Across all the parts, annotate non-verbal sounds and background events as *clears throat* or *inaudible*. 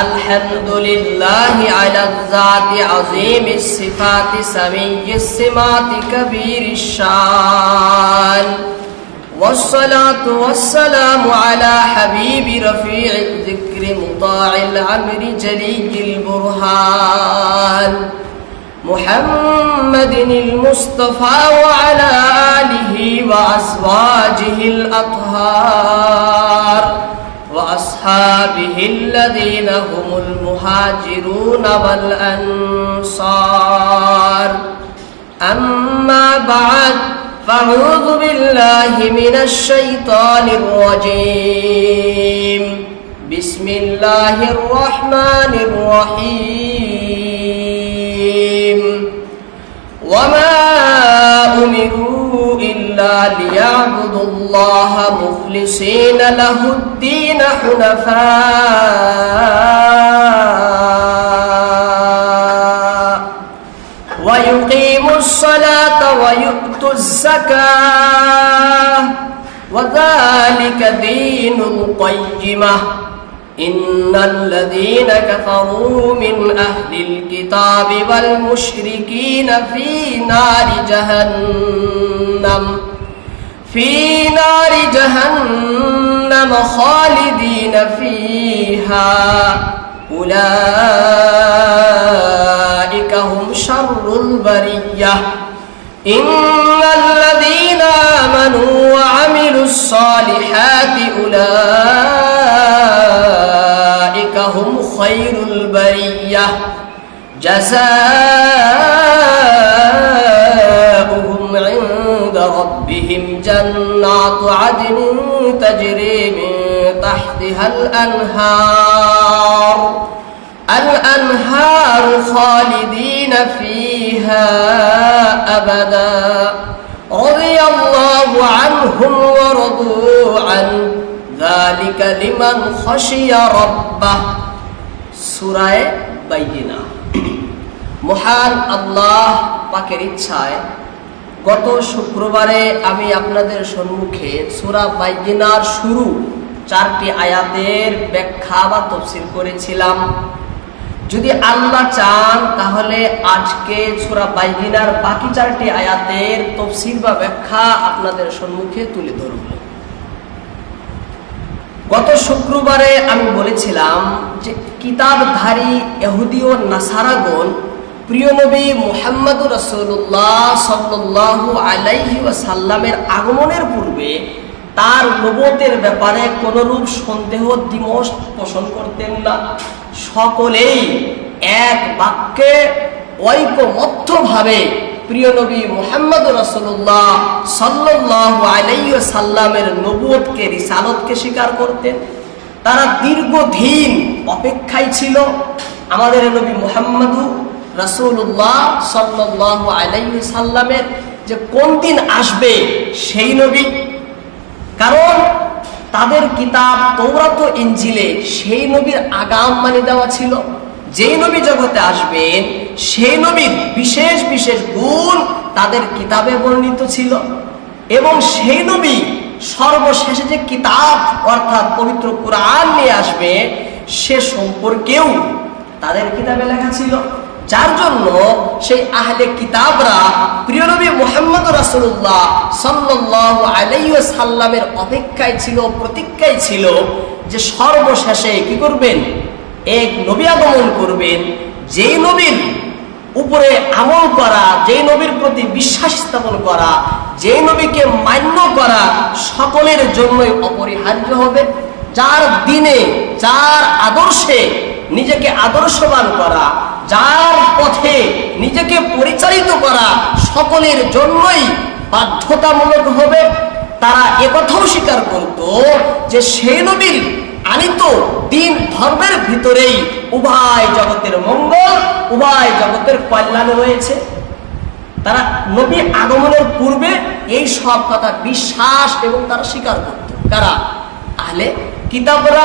الحمد لله على الذات عظيم الصفات سمي السمات كبير الشان والصلاة والسلام على حبيب رفيع الذكر مطاع العمر جلي البرهان محمد المصطفى وعلى آله وأزواجه الأطهار وأصحابه الذين هم المهاجرون والأنصار أما بعد فأعوذ بالله من الشيطان الرجيم بسم الله الرحمن الرحيم وما أمروا ليعبدوا الله مخلصين له الدين حنفاء. ويقيموا الصلاة ويؤتوا الزكاة. وذلك دين القيمة. إن الذين كفروا من أهل الكتاب والمشركين في نار جهنم. في نار جهنم خالدين فيها. أولئك هم شر البرية. إن الذين آمنوا وعملوا الصالحات أولئك هم خير البرية. جزاؤهم تحتها الأنهار الأنهار خالدين فيها أبدا رضي الله عنهم ورضوا عنه ذلك لمن خشي ربه সুরায় বাইজিনা মহান আল্লাহ পাকের ইচ্ছায় গত শুক্রবারে আমি আপনাদের সম্মুখে সুরা বাইজিনার শুরু চারটি আয়াতের ব্যাখ্যা বা তফসিল করেছিলাম। যদি আল্লাহ চান, তাহলে আজকে সুরা বাইজিনার বাকি চারটি আয়াতের তফসিল বা ব্যাখ্যা আপনাদের সম্মুখে তুলে ধরব। গত শুক্রবারে আমি বলেছিলাম যে কিতাবধারী এহুদি ও নাসারাগণ প্রিয় নবী মুহাম্মদ রসুল্লাহ সাল্লাল্লাহু আলাইহি ওয়াসাল্লামের আগমনের পূর্বে তার নবতের ব্যাপারে কোনরূপ সন্দেহ দিমস পোষণ করতেন না। সকলেই এক বাক্যে ঐকমত্যভাবে প্রিয় নবী মোহাম্মদ রসুল্লাহ সাল্লাহ আলাইয় সাল্লামের নবুয়তকে, রিসালতকে স্বীকার করতেন। তারা দীর্ঘদিন অপেক্ষায় ছিল। আমাদের নবী মোহাম্মদু রসুল্লাহ সাল্লাহ আলাইয় সাল্লামের যে কোন দিন আসবে সেই নবী কারণ তাদের কিতাব তৌরাত ইঞ্জিলে সেই নবীর আগাম মানে দেওয়া ছিল। যেই নবী জগতে আসবেন, সেই নবীর বিশেষ বিশেষ গুণ তাদের কিতাবে বর্ণিত ছিল। এবং সেই নবী সর্বশেষে যে কিতাব, অর্থাৎ পবিত্র কোরআন নিয়ে আসবে, সে সম্পর্কেও তাদের কিতাবে লেখা ছিল। যার জন্য সেই আহলে কিতাবরা প্রিয় নবী মোহাম্মদ রাসুল্লাহ সাল্লাহ আলাইহ সাল্লামের অপেক্ষায় ছিল, প্রতীক্ষায় ছিল যে সর্বশেষে কি করবেন? এক নবী আগমন করবেন। যেই নবীর উপরে আমল করা, যেই নবীর প্রতি বিশ্বাস স্থাপন করা, যেই নবীকে মান্য করা সকলের জন্যই অপরিহার্য হবে। যার দিনে, যার আদর্শে নিজেকে আদর্শবান করা, যার পথে নিজেকে পরিচালিত করা সকলের জন্যই বাধ্যতামূলক হবে। তারা একথাও স্বীকার করত যে সেই নবীর আনিত দিন ধর্মের ভিতরেই উভয় জগতের মঙ্গল, উভয় জগতের কল্যাণ রয়েছে। তারা নবী আগমনের পূর্বে এই সব কথা বিশ্বাস এবং তারা স্বীকার করত। কারা? আহলে কিতাবরা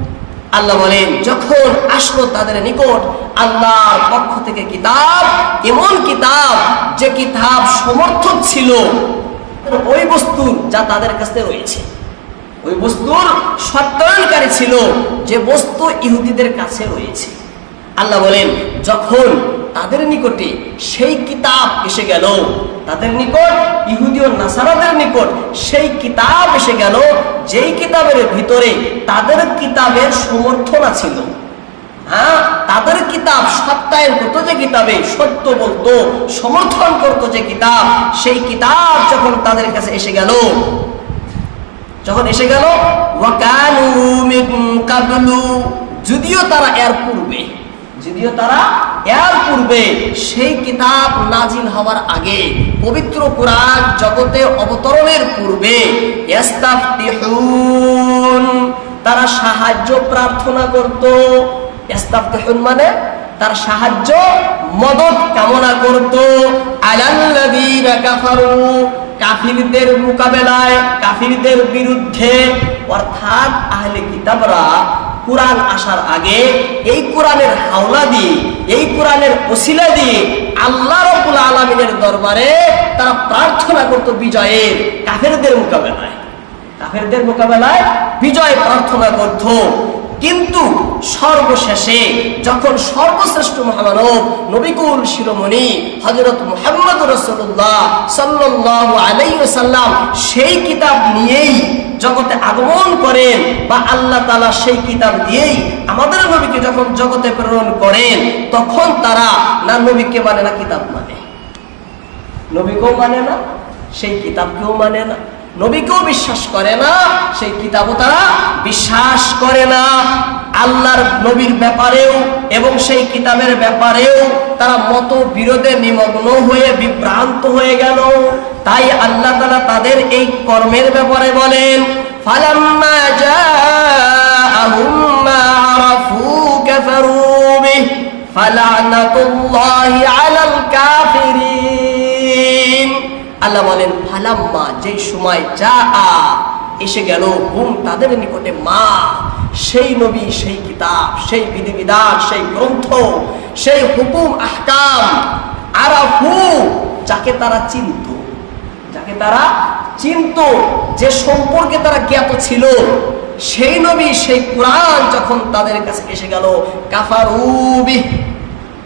আল্লাহ বলেন, যখন আসলো তাদের নিকট, আল্লাহর পক্ষ থেকে কিতাব, এমন কিতাব যে কিতাব সমর্থক ছিল, ওই বস্তুর যা তাদের কাছে রয়েছে। ওই বস্তুর সত্যায়নকারী ছিল, যে বস্তু ইহুদিদের কাছে রয়েছে। আল্লাহ বলেন, যখন তাদের নিকটে সেই কিতাব এসে গেল, তাদের নিকট, ইহুদি ও নাসারাদের নিকট সেই কিতাব এসে গেল, যেই কিতাবের ভিতরে তাদের কিতাবের সমর্থনা ছিল হ্যাঁ তাদের কিতাব সপ্তাহের করতো যে কিতাবে সত্য বলতো, সমর্থন করতো যে কিতাব, সেই কিতাব যখন তাদের কাছে এসে গেল, যখন এসে গেল যদিও তারা এর পূর্বে যদিও তারা এর পূর্বে সেই কিতাব নাজিল হওয়ার আগে পবিত্র কোরআন জগতে অবতরণের পূর্বে তারা সাহায্য প্রার্থনা করত। মানে তার সাহায্য মদত কামনা করত। কাফিরদের মোকাবেলায়, কাফিরদের বিরুদ্ধে। অর্থাৎ আহলে কিতাবরা কোরআন আসার আগে এই কোরআনের হাওলা দিয়ে, এই কোরআনের ওসিলা দিয়ে আল্লাহ রবুল আলমিনের দরবারে তারা প্রার্থনা করত বিজয়ের, কাফেরদের মোকাবেলায়। কাফেরদের মোকাবেলায় বিজয় প্রার্থনা করত। কিন্তু সর্বশেষে যখন সর্বশ্রেষ্ঠ মহামানব নবিকুল শিরোমণি হজরত মুহাম্মদ রসুল্লাহ সাল্লাহ আলাইসাল্লাম সেই কিতাব নিয়েই জগতে আগমন করেন বা আল্লাহ তালা সেই কিতাব দিয়েই আমাদের নবীকে যখন জগতে প্রেরণ করেন, তখন তারা না নবীকে মানে না কিতাব মানে। নবীকেও মানে না, সেই কিতাবকেও মানে না। নবীকেও বিশ্বাস করে না, সেই কিতাবও তারা বিশ্বাস করে না। আল্লাহর নবীর ব্যাপারেও এবং সেই কিতাবের ব্যাপারেও তারা মত বিরোধে নিমগ্ন হয়ে বিভ্রান্ত হয়ে গেল। তাই আল্লাহ তালা তাদের এই কর্মের ব্যাপারে বলেন, ফালাম্মা কাফারু বিহি, ফালানাতুল্লাহি আলাল কাফিরিন। আল্লাহ বলেন, ফালাম্মা, যেই সময় যা আ এসে গেল হুম তাদের নিকটে মা, সেই নবী, সেই কিতাব, সেই বিধিবিধান, সেই গ্রন্থ, সেই হুকুম, আহকাম, আরাফু, যাকে তারা চিনত, যাকে তারা চিনত, যে সম্পর্কে তারা জ্ঞাত ছিল, সেই নবী, সেই কোরআন যখন তাদের কাছে এসে গেল কাফারুবি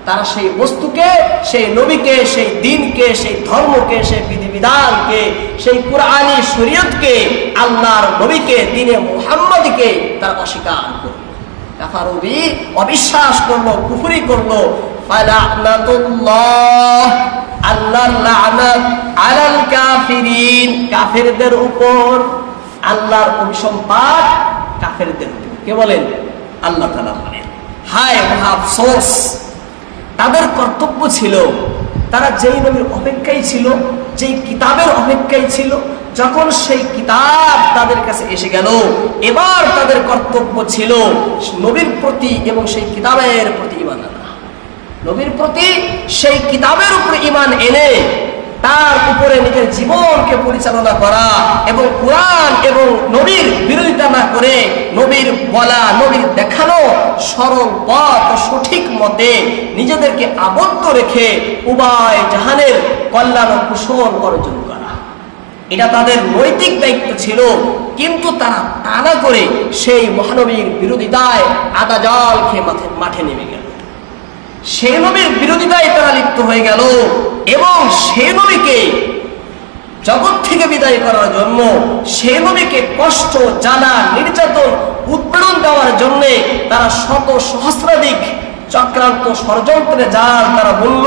তারা সেই বস্তুকে, সেই নবীকে, সেই দিনকে, সেই ধর্মকে, সেই বিধিবিধানকে, সেই কোরআনী, শরীয়তকে, আল্লাহর নবীকে, দিনে মুহাম্মদকে তারা অস্বীকার করল। কাফারুবি অবিশ্বাস করল, কুফরি করল। আলাল কাফিরিন, কাফেরদের উপর। আল্লাহর অভিসম্পাদ কাফেরদের উপর। কে বলেন? আল্লাহ তাআলা বলেন। হায় মহা আফসোস তাদের কর্তব্য ছিল, তারা যেই নবীর অপেক্ষায় ছিল, যেই কিতাবের অপেক্ষায় ছিল, যখন সেই কিতাব তাদের কাছে এসে গেল, এবার তাদের কর্তব্য ছিল নবীর প্রতি এবং সেই কিতাবের প্রতি ইমান আনা। নবীর প্রতি সেই কিতাবের উপর ইমান এনে তার উপরে নিজের জীবনকে পরিচালনা করা এবং কোরআন এবং নবীর বিরোধিতা না করে নবীর বলা, নবীর দেখানো সরল পথ সঠিক মতে নিজেদেরকে আবদ্ধ রেখে উভয় জাহানের কল্যাণ ও কুশল অর্জন করা। এটা তাদের নৈতিক দায়িত্ব ছিল, কিন্তু তারা তা করে সেই মহানবীর বিরোধিতায় আদা জল খেয়ে মাঠে নেমে গেল সে নবীর বিরোধিতায় তারা লিপ্ত হয়ে গেল এবং সে নবীকে জগৎ থেকে বিদায় করার জন্য সে নবীকে কষ্ট, জ্বালা, নির্যাতন, উৎপীড়ন দেওয়ার জন্য তারা শত সহস্রাধিক চক্রান্ত ষড়যন্ত্রে যার তারা বলল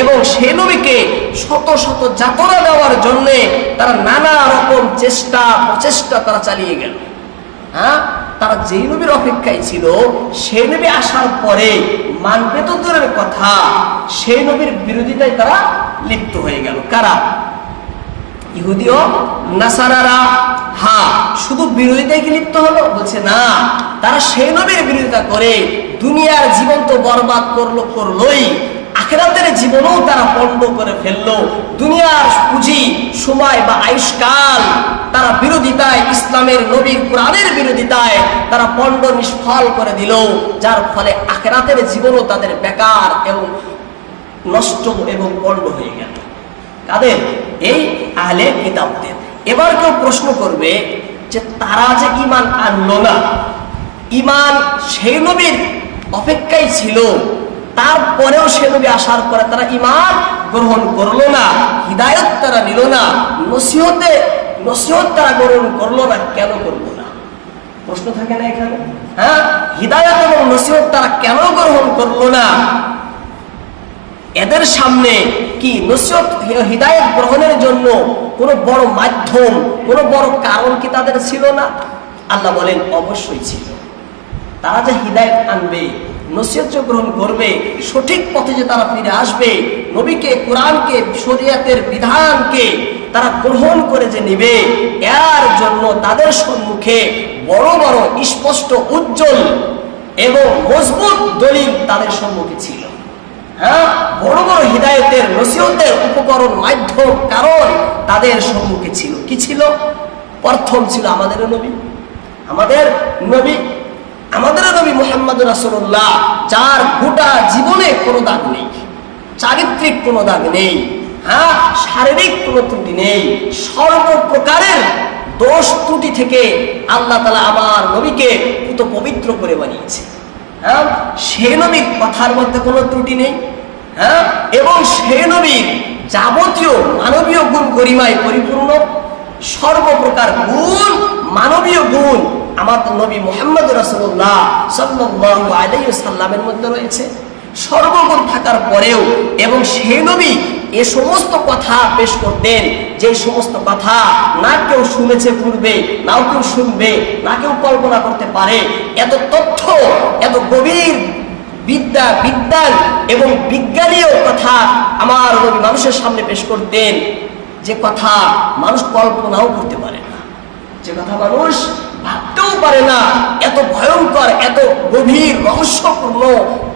এবং সে নবীকে শত শত যাতনা দেওয়ার জন্য তারা নানা রকম চেষ্টা, প্রচেষ্টা তারা চালিয়ে গেল। হ্যাঁ তারা যেই নবীর অপেক্ষায় ছিল, সেই নবী আসার পরে মানবে তো দূরের কথা, সেই নবীর বিরোধিতায় তারা লিপ্ত হয়ে গেল। কারা? ইহুদিও, নাসারারা? হ্যাঁ শুধু বিরোধিতায় কি লিপ্ত হলো? বলছে, না, তারা সেই নবীর বিরোধিতা করে দুনিয়ার জীবন তো বরবাদ করল, করলোই। আখেরাতের জীবনও তারা পণ্ড করে ফেলল। দুনিয়ার পুঁজি, সময় বা আয়ুষ্কাল তারা বিরোধিতায়, ইসলামের নবীর কোরআনের বিরোধিতায় তারা পণ্ড নিষ্ফল করে দিল, যার ফলে আখেরাতের জীবনও তাদের বেকার এবং নষ্ট এবং পণ্ড হয়ে গেল। কাদের? এই আহলে কিতাবদের। এবার কেউ প্রশ্ন করবে যে তারা যে ইমান আনলো না ইমান সেই নবীর অপেক্ষায় ছিল তারপরেও সে নবী আসার পরে তারা ইমান গ্রহণ করল না, হিদায়ত তারা নিল না, নসিহতে, নসিহত তারা গ্রহণ করল না, কেন করল না? প্রশ্ন থাকে না এখানে? হ্যাঁ? হিদায়ত এবং নসিহত তারা কেন গ্রহণ করল না? এদের সামনে কি নসিহত, হৃদায়ত গ্রহণের জন্য কোনো বড় মাধ্যম, কোনো বড় কারণ কি তাদের ছিল না? আল্লাহ বলেন, অবশ্যই ছিল। তারা যে হৃদায়ত আনবে নসিহত গ্রহণ করবে, সঠিক পথে যে তারা ফিরে আসবে, নবীকে, কোরআনকে, শরিয়াতের বিধানকে তারা গ্রহণ করে যে নিবে, এর জন্য তাদের সম্মুখে বড় বড় স্পষ্ট উজ্জ্বল এবং মজবুত দলিল তাদের সম্মুখে ছিল। হ্যাঁ? বড় বড় হৃদায়তের, নসিহতের উপকরণ, মাধ্যম, কারণ তাদের সম্মুখে ছিল। কি ছিল? প্রথম ছিল আমাদের নবী। আমাদের নবী আমাদের নবী মোহাম্মদ রাসুল্লাহ যার গোটা জীবনে কোনো দাগ নেই, চারিত্রিক কোনো দাগ নেই হ্যাঁ শারীরিক কোনো ত্রুটি নেই, সর্বপ্রকারের দোষ ত্রুটি থেকে আল্লাহ তালা আমার নবীকে পুত পবিত্র করে বানিয়েছে। হ্যাঁ সে নবীর কথার মধ্যে কোনো ত্রুটি নেই হ্যাঁ এবং সে নবীর যাবতীয় মানবীয় গুণ গরিমায় পরিপূর্ণ, সর্বপ্রকার গুণ, মানবীয় গুণ আমাদের নবী মোহাম্মদ রসুল্লাহ সাল্লাহ মধ্যে রয়েছে। সর্বগুণ থাকার পরেও এবং সে নবী এ সমস্ত কথা পেশ করতেন, যে সমস্ত কথা না কেউ শুনেছে পূর্বে নাও কেউ শুনবে, না কেউ কল্পনা করতে পারে, এত তথ্য, এত গভীর বিদ্যা, বিজ্ঞান এবং বিজ্ঞানীয় কথা আমার নবী মানুষের সামনে পেশ করতেন, যে কথা মানুষ কল্পনাও করতে পারে যে কথা মানুষ ভাবতেও পারে না, এত ভয়ঙ্কর, এত গভীর, রহস্যপূর্ণ,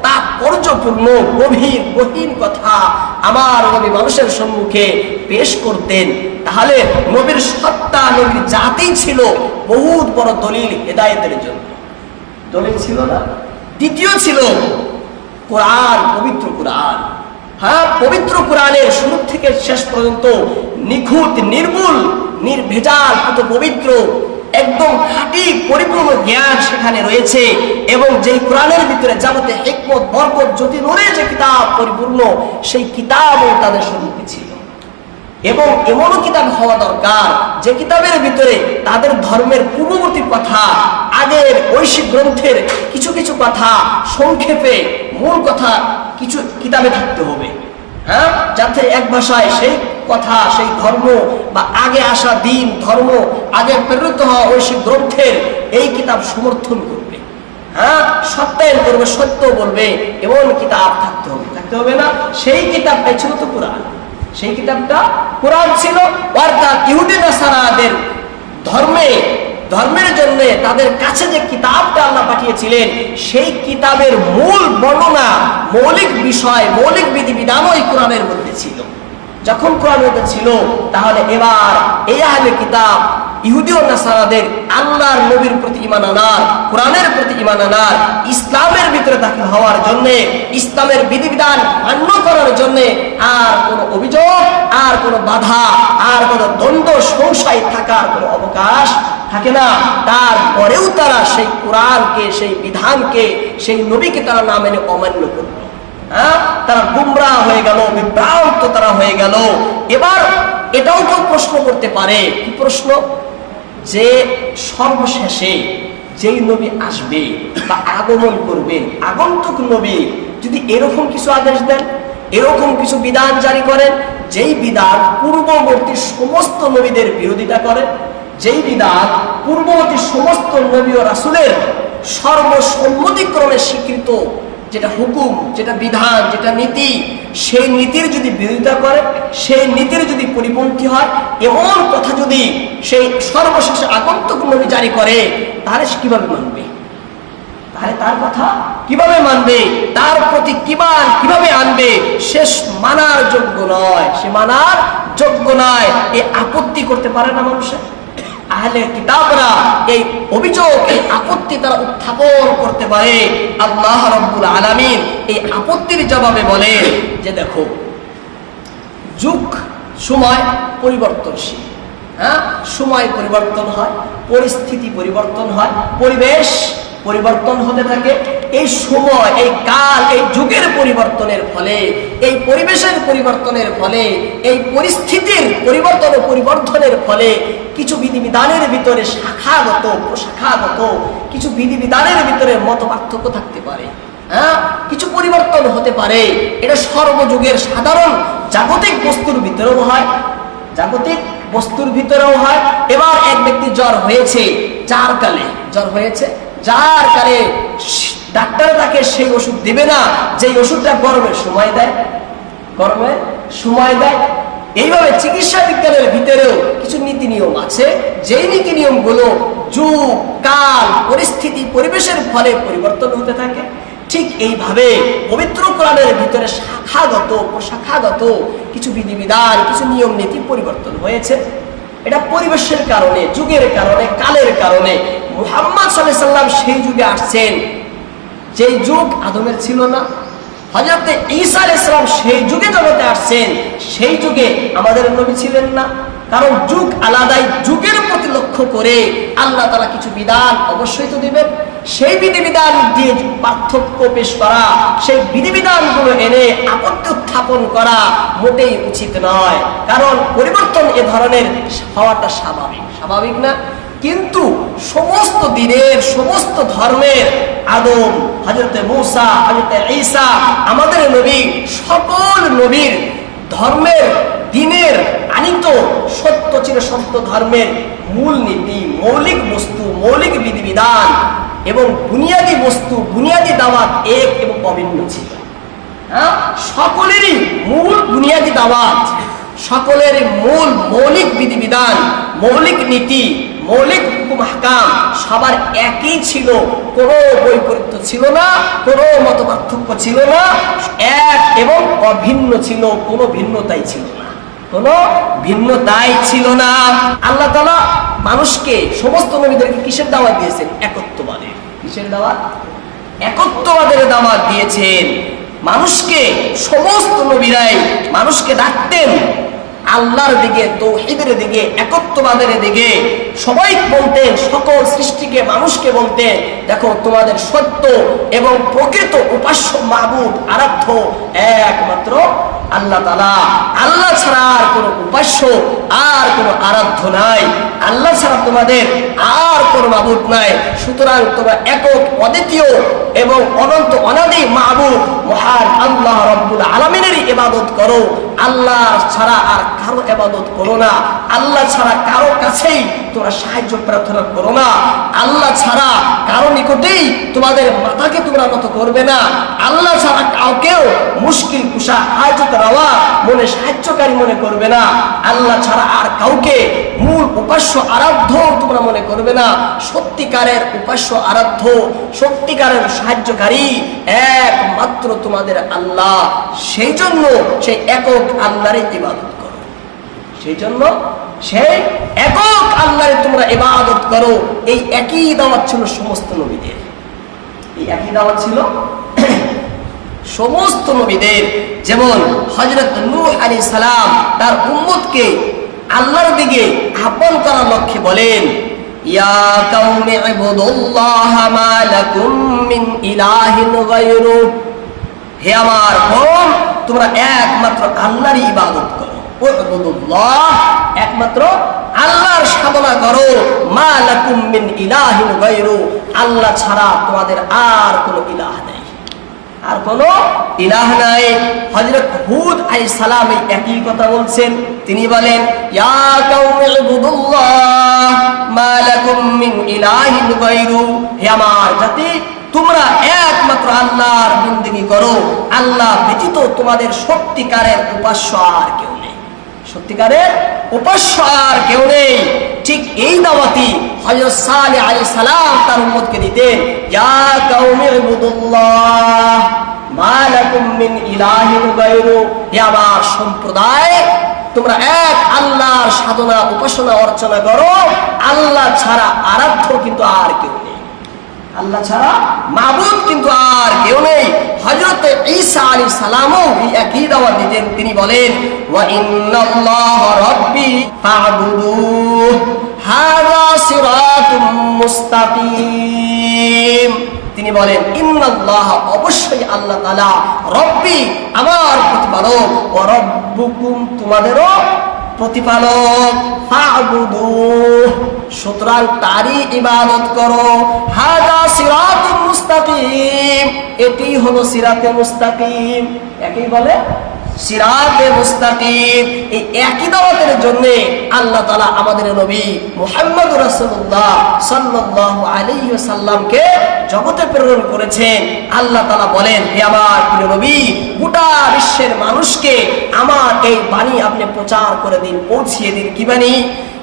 তাৎপর্যপূর্ণ, গভীর গহীন কথা আমার নবী মানুষের সম্মুখে পেশ করতেন। তাহলে নবীর সত্তা, নবীর জাতি ছিল বহুত বড় দলিল হেদায়তের জন্য। দলিল ছিল না? দ্বিতীয় ছিল কোরআন, পবিত্র কোরআন। হ্যাঁ পবিত্র কোরআনের শুরু থেকে শেষ পর্যন্ত নিখুঁত, নির্মূল, নির্ভেজাল, কত পবিত্র, একদম খাঁটি, পরিপূর্ণ জ্ঞান সেখানে রয়েছে এবং যেই কোরআনের ভিতরে যাবতীয় একমত বরকত, জ্যোতি নড়ে যে কিতাব পরিপূর্ণ, সেই কিতাবও তাদের সম্মুখে ছিল। এবং এমনও কিতাব হওয়া দরকার যে কিতাবের ভিতরে তাদের ধর্মের পূর্ববর্তী কথা, আগের ঐশিক গ্রন্থের কিছু কিছু কথা সংক্ষেপে মূল কথা কিছু কিতাবে থাকতে হবে। হ্যাঁ? যাতে এক ভাষায় সেই কথা, সেই ধর্ম বা আগে আসা দিন, ধর্ম, আগে প্রেরিত হওয়া ঐশিক গ্রন্থের এই কিতাব সমর্থন করবে। হ্যাঁ? সত্যায়ন করবে সত্য বলবে, এমন কিতাব থাকতে হবে। থাকতে হবে না? সেই কিতাবটাই ছিল তো কোরআন সেই কিতাবটা কোরআন ছিল। অর্থাৎ ইহুদি নাসারাদের ধর্মে, ধর্মের জন্য তাদের কাছে যে কিতাবটা আল্লাহ পাঠিয়েছিলেন, সেই কিতাবের মূল বর্ণনা মৌলিক বিষয়, মৌলিক বিধিবিধানও এই কোরআনের মধ্যে ছিল। যখন কোরআনের মধ্যে ছিল, তাহলে এবার এই আহলে কিতাব, ইহুদি ও নাসারাদের আল্লাহর নবীর প্রতি ইমান আনার, কোরআনের প্রতি ইমান আনার, ইসলামের ভিতরে দাখিল হওয়ার জন্য, ইসলামের বিধিবিধান মান্য করার জন্য আর কোনো অভিযোগ, আর কোনো বাধা, আর কোনো দ্বন্দ্ব, সংশয় থাকার কোনো অবকাশ থাকে না। তারপরেও তারা সেই কোরআনকে, সেই বিধানকে, সেই নবীকে তারা না মেনে অমান্য করবে হ্যাঁ? তারা গুমরা হয়ে গেল, বিভ্রান্ত তারা হয়ে গেল। এবার এটাও কেউ প্রশ্ন করতে পারে। কি প্রশ্ন? যে সর্বশেষে যেই নবী আসবে বা আগমন করবেন আগন্তুক নবী যদি এরকম কিছু আদেশ দেন, এরকম কিছু বিধান জারি করেন, যেই বিধান পূর্ববর্তী সমস্ত নবীদের বিরোধিতা করে, যেই বিধান পূর্ববর্তী সমস্ত নবী ও রাসুলের সর্বসম্মতিক্রমে স্বীকৃত যেটা হুকুম, যেটা বিধান, যেটা নীতি, সেই নীতির যদি বিরোধিতা করে, সেই নীতির যদি পরিপন্থী হয়, এমন কথা যদি সেই সর্বশেষ আগন্তক নবী জারি করে, তাহলে সে কীভাবে মানবে? তাহলে তার কথা কীভাবে মানবে? তার প্রতি কিমান কীভাবে আনবে? শেষ মানার যোগ্য নয়। সে মানার যোগ্য নয়। এ আপত্তি করতে পারে না মানুষের আহলে কিতাবরা এই অভিযোগ এই আপত্তি তারা উত্থাপন করতে পারে। আল্লাহ রব্বুল আলামিন এই আপত্তির জবাবে বলে যে দেখো, যুগ, সময় পরিবর্তনশীল। হ্যাঁ? সময় পরিবর্তন হয়, পরিস্থিতি পরিবর্তন হয়, পরিবেশ পরিবর্তন হতে থাকে। এই সময়, এই কাল, এই যুগের পরিবর্তনের ফলে, এই পরিবেশের পরিবর্তনের ফলে, এই পরিস্থিতির পরিবর্তন ও পরিবর্তনের ফলে কিছু বিধিবিধানের ভিতরে শাখাগত প্রশাখাগত কিছু বিধিবিধানের ভিতরে মত পার্থক্য থাকতে পারে। হ্যাঁ? কিছু পরিবর্তন হতে পারে। এটা সর্বযুগের সাধারণ জাগতিক বস্তুর ভিতরেও হয়, জাগতিক বস্তুর ভিতরেও হয়। এবার এক ব্যক্তি জ্বর হয়েছে, যার কালে জ্বর হয়েছে? যার স- ডাক্তার তাকে সেই ওষুধ দিবে না, যেই ওষুধটা গরমের সময় দেয়। গরমের সময় দেয়। এইভাবে চিকিৎসা বিজ্ঞানের ভিতরেও কিছু নীতি নিয়ম আছে। যেই নীতি নিয়মগুলো যুগ, কাল, পরিস্থিতি, পরিবেশের ফলে পরিবর্তন হতে থাকে। ঠিক এইভাবে পবিত্র কোরআনের ভিতরে শাখাগত প্রশাখাগত কিছু বিধিবিধান, কিছু নিয়ম, নীতি পরিবর্তন হয়েছে। এটা পরিবেশের কারণে, যুগের কারণে, কালের কারণে। মুহাম্মদ সাল্লাহ সাল্লাম সেই যুগে আসছেন। যেই যুগ আদমের ছিল না হজরত ঈসা আলাইসালাম সালাম সেই যুগে জগতে আসছেন। সেই যুগে আমাদের নবী ছিলেন না কারণ যুগ আলাদাই, যুগের প্রতি লক্ষ্য করে আল্লাহ তারা কিছু বিধান অবশ্যই তো দিবেন। সেই বিধিবিধান দিয়ে পার্থক্য পেশ করা, সেই বিধিবিধানগুলো এনে আপত্তি উত্থাপন করা মোটেই উচিত নয়। কারণ পরিবর্তন এ ধরনের হওয়াটা স্বাভাবিক। স্বাভাবিক না? কিন্তু সমস্ত দিনের, সমস্ত ধর্মের, আদম হজরতে মৌসা হজরতে ঈসা, আমাদের নবী, সকল নবীর ধর্মের দিনের আনিত সত্য ছিল সত্য ধর্মের মূল নীতি, মৌলিক বস্তু, মৌলিক বিধিবিধান এবং বুনিয়াদী বস্তু, বুনিয়াদী দাওয়াত এক এবং অভিন্ন ছিল। হ্যাঁ? সকলেরই মূল বুনিয়াদী দাওয়াত, সকলের মূল মৌলিক বিধিবিধান, মৌলিক নীতি, মৌলিক হুকুম হাকাম সবার একই ছিল। কোনো বৈপরীত্য ছিল না, কোনো মত পার্থক্য ছিল না, এক এবং অভিন্ন ছিল, কোনো ভিন্নতাই ছিল না। কোনো ভিন্ন দায় ছিল না। আল্লাহ তালা মানুষকে, সমস্ত নবীদেরকে কিসের দাওয়াত দিয়েছেন? একত্ববাদের কিসের দাওয়াত? একত্ববাদের দাওয়াত দিয়েছেন। মানুষকে, সমস্ত নবীরাই মানুষকে ডাকতেন। আল্লাহর দিকে, তৌহিদের দিকে, একত্ববাদের দিকে সবাই বলতেন, সকল সৃষ্টিকে, মানুষকে বলতেন, দেখো তোমাদের সত্য এবং প্রকৃত উপাস্য মাহবুদ আরাধ্য একমাত্র আল্লাহ তালা আল্লাহ ছাড়া আর কোনো উপাস্য আর কোনো আরাধ্য নাই। আল্লাহ ছাড়া তোমাদের আর কোনো মাহবুদ নাই। সুতরাং তোমরা একক, অদ্বিতীয় এবং অনন্ত, অনাদি মাহবুদ মহান আল্লাহ রব্বুল আলমিনেরই ইবাদত করো। আল্লাহ ছাড়া আর কারও ইবাদত করো না। আল্লাহ ছাড়া কারও কাছেই তোমরা সাহায্য প্রার্থনা করো না। আল্লাহ ছাড়া কারও নিকটেই তোমাদের মাথাকে তোমরা নত করবে না। আল্লাহ ছাড়া কাউকেও মুশকিল, কুশা, হাজত, রাওয়া মনে সাহায্যকারী মনে করবে না। আল্লাহ ছাড়া আর কাউকে মূল উপাস্য আরাধ্য তোমরা মনে করবে না। সত্যিকারের উপাস্য আরাধ্য, সত্যিকারের সাহায্যকারী একমাত্র তোমাদের আল্লাহ। সেই জন্য সেই একক আল্লাহরে ইবাদত। সেই জন্য সেই একক আল্লাহরে তোমরা ইবাদত করো, এই একই দাওয়াত ছিল সমস্ত নবীদের। এই একই দাওয়াত ছিল *clears throat* সমস্ত নবীদের। যেমন হজরত নূহ আলী সালাম তার উম্মতকে আল্লাহর দিকে আহ্বান করার লক্ষ্যে বলেন, ইয়া কাউমি হে আমার তোমরা একমাত্র আল্লাহরই ইবাদত একমাত্র আল্লাহর সাধনা করো। মা লাকুম ইলাহিন গায়রু, আল্লাহ ছাড়া তোমাদের আর কোনো ইলাহ নেই। আর কোন ইলাহ নাই। হযরত হুদ আলাইহিস সালাম এই একই কথা বলছেন। তিনি বলেন, ইয়া কাউমি ইবুদুল্লাহ, মা লাকুম মিন ইলাহিন গায়রু, হে আমার জাতি, তোমরা একমাত্র আল্লাহর বন্দিগি করো। আল্লাহ ব্যতীত তোমাদের সত্যিকারের উপাস্য আর কেউ সত্যিকারের উপাস্য আর কেউ নেই। ঠিক এই দাওয়াতি হযরত সালেহ আলাইহিস সালাম তার উম্মতকে দিতেন, ইয়া কাউমি ইবুদুল্লাহ, মা লাকুম মিন ইলাহিন গায়রু। হে আমার সম্প্রদায়, তোমরা এক আল্লাহর সাধনা, উপাসনা, অর্চনা করো। আল্লাহ ছাড়া আরাধ্য কিন্তু আর কেউ নেই। আল্লাহ ছাড়া মাবুদ কিন্তু আর কেউ নেই। হযরত ঈসা আলাইহিস সালামও একই দাওয়াত দিতেন। তিনি বলেন, ওয়া ইন্নাল্লাহ রাব্বি ফা'বুদুহ, হাযা সিরাতুম মুস্তাকিম। তিনি বলেন, ইন্নাল্লাহ অবশ্যই আল্লাহ তাআলা রব্বি আমার প্রতিপালক। ও রব্বুকুম তোমাদেরও প্রতিপালক সুতরাং তারই ইবাদত করো। হাজা সিরাত মুস্তাকিম। এটি হলো সিরাতে মুস্তাকিম। একই বলে জগতে প্রেরণ করেছেন। আল্লাহ তালা বলেন আমার নবী, গোটা বিশ্বের মানুষকে আমার এই বাণী আপনি প্রচার করে দিন, পৌঁছিয়ে দিন। কি বাণী?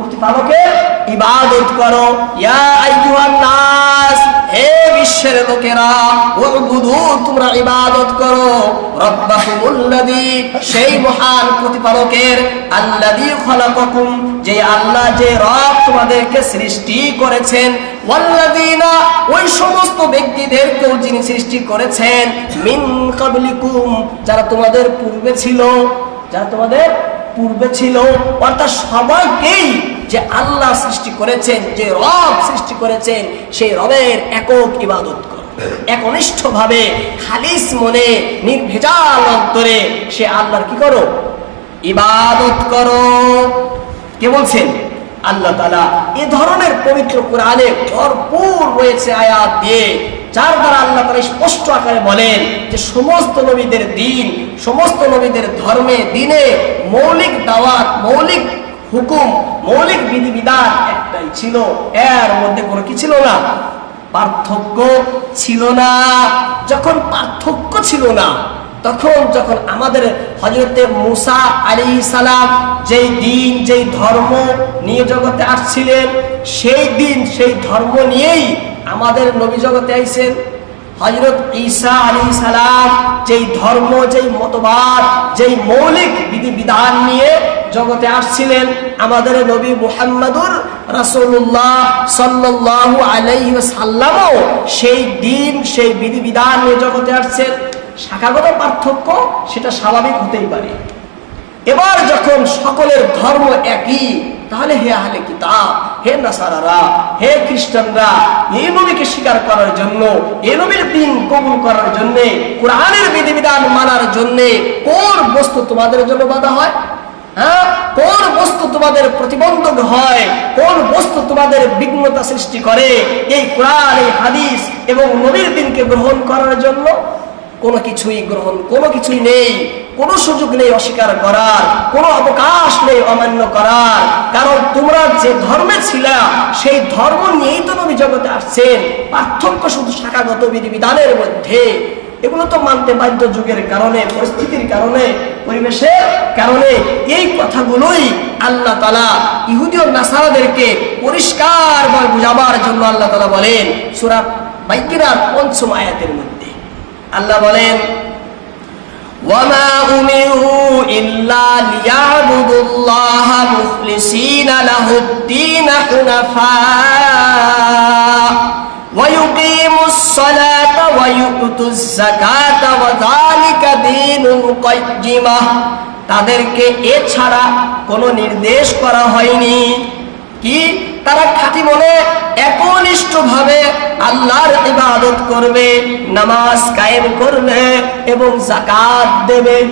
প্রতিপালকের ইবাদত করো। ইয়া আইয়ুহান নাস হে বিশ্বের লোকেরা তোমরা ইবাদত করো। রব্বাকুমুল্লাযী সেই মহান প্রতিপালকের আল্লাযী খলাকাকুম, যে আল্লাহ, যে রব তোমাদেরকে সৃষ্টি করেছেন। ওয়াল্লাযীনা, ওই সমস্ত ব্যক্তিদেরকেও যিনি সৃষ্টি করেছেন, মিন কাবলিকুম, যারা তোমাদের পূর্বে ছিল, যারা তোমাদের পূর্বে ছিল, অর্থাৎ সবাইকেই যে আল্লাহ সৃষ্টি করেছেন, যে রব সৃষ্টি করেছেন, সেই রবের একক ইবাদত করো। একনিষ্ঠ ভাবে খালিস মনে, নির্ভেজাল অন্তরে সে আল্লাহর কি করো? ইবাদত করো। কে বলছেন? আল্লাহ তালা এ ধরনের পবিত্র কোরআনে ভরপুর রয়েছে আয়াত দিয়ে যার দ্বারা আল্লাহ তালা স্পষ্ট আকারে বলেন যে সমস্ত নবীদের দিন, সমস্ত নবীদের ধর্মে, দিনে মৌলিক দাওয়াত, মৌলিক হুকুম, মৌলিক বিধিবিধান একটাই ছিল। এর মধ্যে কোনো কি ছিল না? পার্থক্য ছিল না। যখন পার্থক্য ছিল না, তখন যখন আমাদের হজরতে মুসা আলী সালাম যেই দিন, যেই ধর্ম নিয়ে জগতে আসছিলেন, সেই দিন, সেই ধর্ম নিয়েই আমাদের নবী জগতে আইছেন হজরত ঈসা আলী সালাম, যেই ধর্ম, যেই মতবাদ, যেই মৌলিক বিধিবিধান নিয়ে জগতে আসছিলেন আমাদের নবী মুহাম্মাদুর রাসূলুল্লাহ সাল্লাল্লাহু আলাইহি সাল্লামও সেই দিন, সেই বিধিবিধান নিয়ে জগতে আসছেন। শাখাগত পার্থক্য সেটা স্বাভাবিক হতেই পারে। এবার যখন সকলের ধর্ম একই তাহলে হে আহলে কিতাব, হে নাসারারা, হে খ্রিস্টানরা, এই নবীকে স্বীকার করার জন্য, এই নবীর দিন কবুল করার জন্য, কোরআনের বিধিবিধান মানার জন্য কোন বস্তু তোমাদের জন্য বাধা হয়? হ্যাঁ? কোন বস্তু তোমাদের প্রতিবন্ধক হয়? কোন বস্তু তোমাদের বিঘ্নতা সৃষ্টি করে? এই কোরআন, এই হাদিস এবং নবীর দিনকে গ্রহণ করার জন্য কোনো কিছুই গ্রহণ, কোনো কিছুই নেই। কোনো সুযোগ নেই অস্বীকার করার, কোনো অবকাশ নেই অমান্য করার। কারণ তোমরা যে ধর্মে ছিলা, সেই ধর্ম নিয়েই তো নবী জগতে আসছেন। পার্থক্য শুধু শাখাগত বিধিবিধানের মধ্যে। এগুলো তো মানতে বাধ্য যুগের কারণে, পরিস্থিতির কারণে, পরিবেশের কারণে। এই কথাগুলোই আল্লাহ তালা ইহুদি ও নাসারাদেরকে পরিষ্কার বা বুঝাবার জন্য আল্লাহ তালা বলেন, সুরা বাইকিরার পঞ্চম আয়াতের মধ্যে। আল্লাহ বলেন وما أمروا إلا ليعبدوا الله مخلصين له الدين حنفاء ويقيموا الصلاة ويؤتوا الزكاة وذلك دين القيمة তাদেরকে এছাড়া কোনো নির্দেশ করা হয়নি কি? তারা খাঁটি মনে একনিষ্ঠ ভাবে আল্লাহর ইবাদত করবে, নামাজ কায়েম করবে এবং জাকাত দেবে।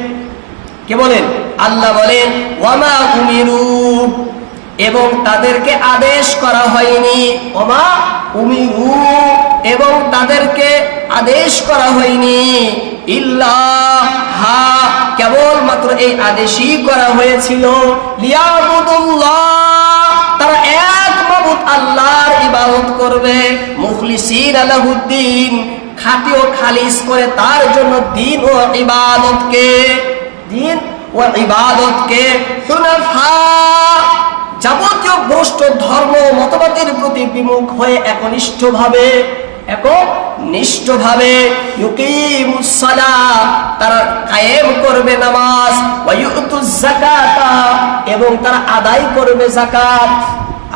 কে বলেন? আল্লাহ বলেন, ওয়ামা উমিরু। এবং তাদেরকে আদেশ করা হয়নি, ওমা উমিরু। এবং তাদেরকে আদেশ করা হয়নি, ইল্লা হা। কেবলমাত্র এই আদেশই করা হয়েছিল, লিয়াবুদুল্লাহ। আল্লাহর ইবাদত করবে। মুখলিসিন আলাহুদ্দিন খাঁটি ও খালিস করে তার জন্য দিন ও ইবাদতকে, দিন ও ইবাদতকে যাবতীয় ভ্রষ্ট ধর্ম মতবাদের প্রতি বিমুখ হয়ে একনিষ্ঠ ভাবে একনিষ্ঠ ভাবে তারা কায়েম করবে নামাজ এবং তারা আদায় করবে যাকাত।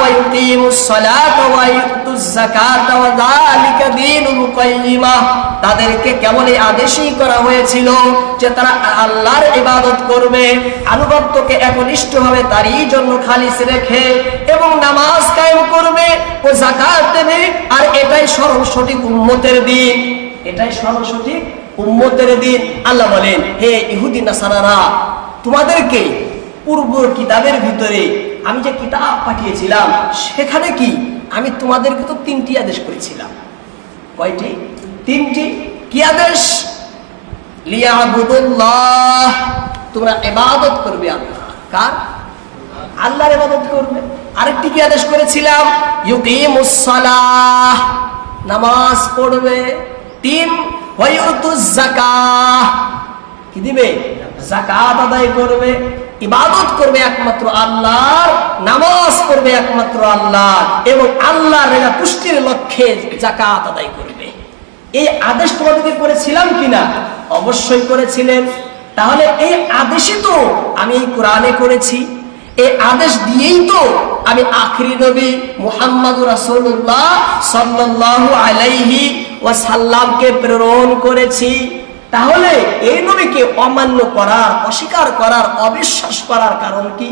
ويقيموا الصلاة ويؤتوا الزكاة وذلك دين القيمة তাদেরকে কেবল এই আদেশই করা হয়েছিল যে তারা আল্লাহর ইবাদত করবে আনুগত্যকে একনিষ্ঠভাবে তারই জন্য খালিস রেখে এবং নামাজ কায়েম করবে ও জাকাত দেবে আর এটাই সরল সঠিক উম্মতের দিন এটাই সরল সঠিক উম্মতের দিন আল্লাহ বলেন হে ইহুদি নাসারারা তোমাদেরকে পূর্ব কিতাবের ভিতরে আমি যে কিতাব পাঠিয়েছিলাম, সেখানে কি? আমি তোমাদেরকে তো তিনটি আদেশ করেছিলাম। কয়টি? তিনটি। কি আদেশ? তোমরা এবাদত করবে কার? আল্লাহর এবাদত করবে। আরেকটি কি আদেশ করেছিলাম? ইউকিমুস সালাহ নামাজ পড়বে। তিন ওয়ায়ুতুজ কি দিবে? জাকাত আদায় করবে। ইবাদত করবে একমাত্র আল্লাহর, নামাজ পড়বে একমাত্র আল্লাহ এবং আল্লাহর রেজা পুষ্টির লক্ষ্যে জাকাত আদায় করবে। এই আদেশ তোমাদেরকে করেছিলাম কিনা? অবশ্যই করেছিলেন। তাহলে এই আদেশই তো আমি এই কোরআনে করেছি। এই আদেশ দিয়েই তো আমি আখরি নবী মুহাম্মদ রাসূলুল্লাহ সাল্লাল্লাহু আলাইহি ওয়াসাল্লামকে প্রেরণ করেছি। তাহলে এই নবীকে অমান্য করার, অস্বীকার করার, অবিশ্বাস করার কারণ কি?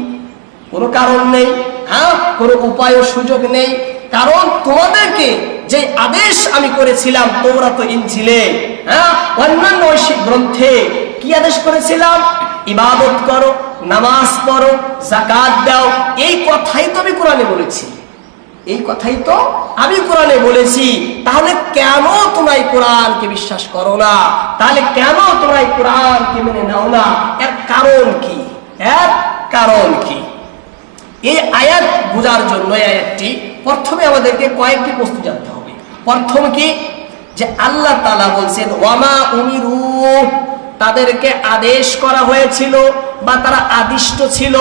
কোনো কারণ নেই হ্যাঁ? কোনো উপায় সুযোগ নেই। কারণ তোমাদেরকে যে আদেশ আমি করেছিলাম তোমরা তো ইনছিলে হ্যাঁ? অন্যান্য ঐশিক গ্রন্থে কি আদেশ করেছিলাম? ইবাদত করো, নামাজ পড়ো জাকাত দাও, এই কথাই তো আমি কোরআনে বলেছি। এই কথাই তো আমি কোরআনে বলেছি। তাহলে কেন তোমরা এই কোরআনকে বিশ্বাস করো না? তাহলে কেন তোমরা এই কোরআনকে মেনে নাও না? এর কারণ কি? এর কারণ কি? এই আয়াত বোঝার জন্য এই আয়াতটি প্রথমে আমাদেরকে কয়েকটি বস্তু জানতে হবে। প্রথম কি? যে আল্লাহ তালা বলছেন, ওয়ামা উমিরু। তাদেরকে আদেশ করা হয়েছিল বা তারা আদিষ্ট ছিল?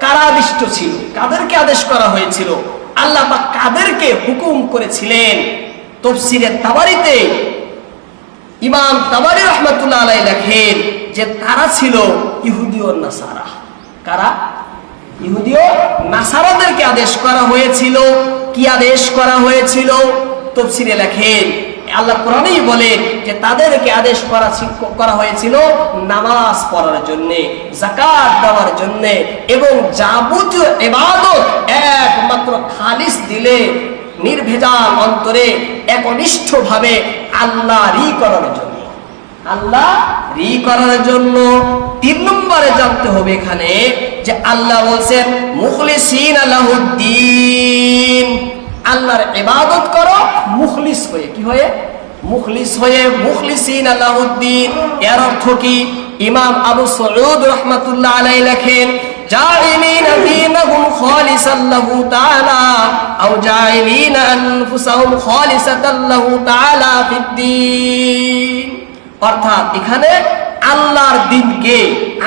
কারা আদিষ্ট ছিল? কাদেরকে আদেশ করা হয়েছিল? আল্লাহ বা কাদেরকে হুকুম করেছিলেন তফসিরের তাবারিতে। ইমাম তাবারি রহমতুল্লাহ আলাই লেখেন যে তারা ছিল ইহুদিও নাসারা। কারা? ইহুদিও নাসারাদেরকে আদেশ করা হয়েছিল। কি আদেশ করা হয়েছিল? তফসিরে লেখেন আল্লাহ কোরআনেই বলেন যে তাদেরকে আদেশ করা করা হয়েছিল নামাজ পড়ার জন্য জাকাত দেওয়ার জন্য এবং যাবতীয় ইবাদত একমাত্র খালিস দিলে, নির্ভেজাল অন্তরে একনিষ্ঠ ভাবে আল্লাহরই করার জন্য। আল্লাহ রি করার জন্য তিন নম্বরে জানতে হবে এখানে যে আল্লাহ বলছেন, মুখলিসিন আলাহুদ্দিন। আল্লাহর ইবাদত করো মুখলিস হয়ে কি হয়ে মুখলিস হয়ে মুখলিসিন আলাহুদ্দিন এর অর্থ কি ইমাম আবু সঈদ রহমাতুল্লাহ আলাই লেখেন جاعلين دينهم خالصا له تعالى أو جاعلين أنفسهم خالصة له تعالى في الدين অর্থাৎ এখানে আল্লাহর দিনকে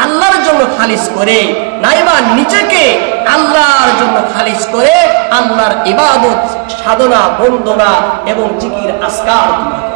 আল্লাহর জন্য খালিস করে নাইবা নিজেকে আল্লাহর জন্য খালিস করে আল্লাহর ইবাদত, সাধনা, বন্দনা এবং জিকির আসকার তুমি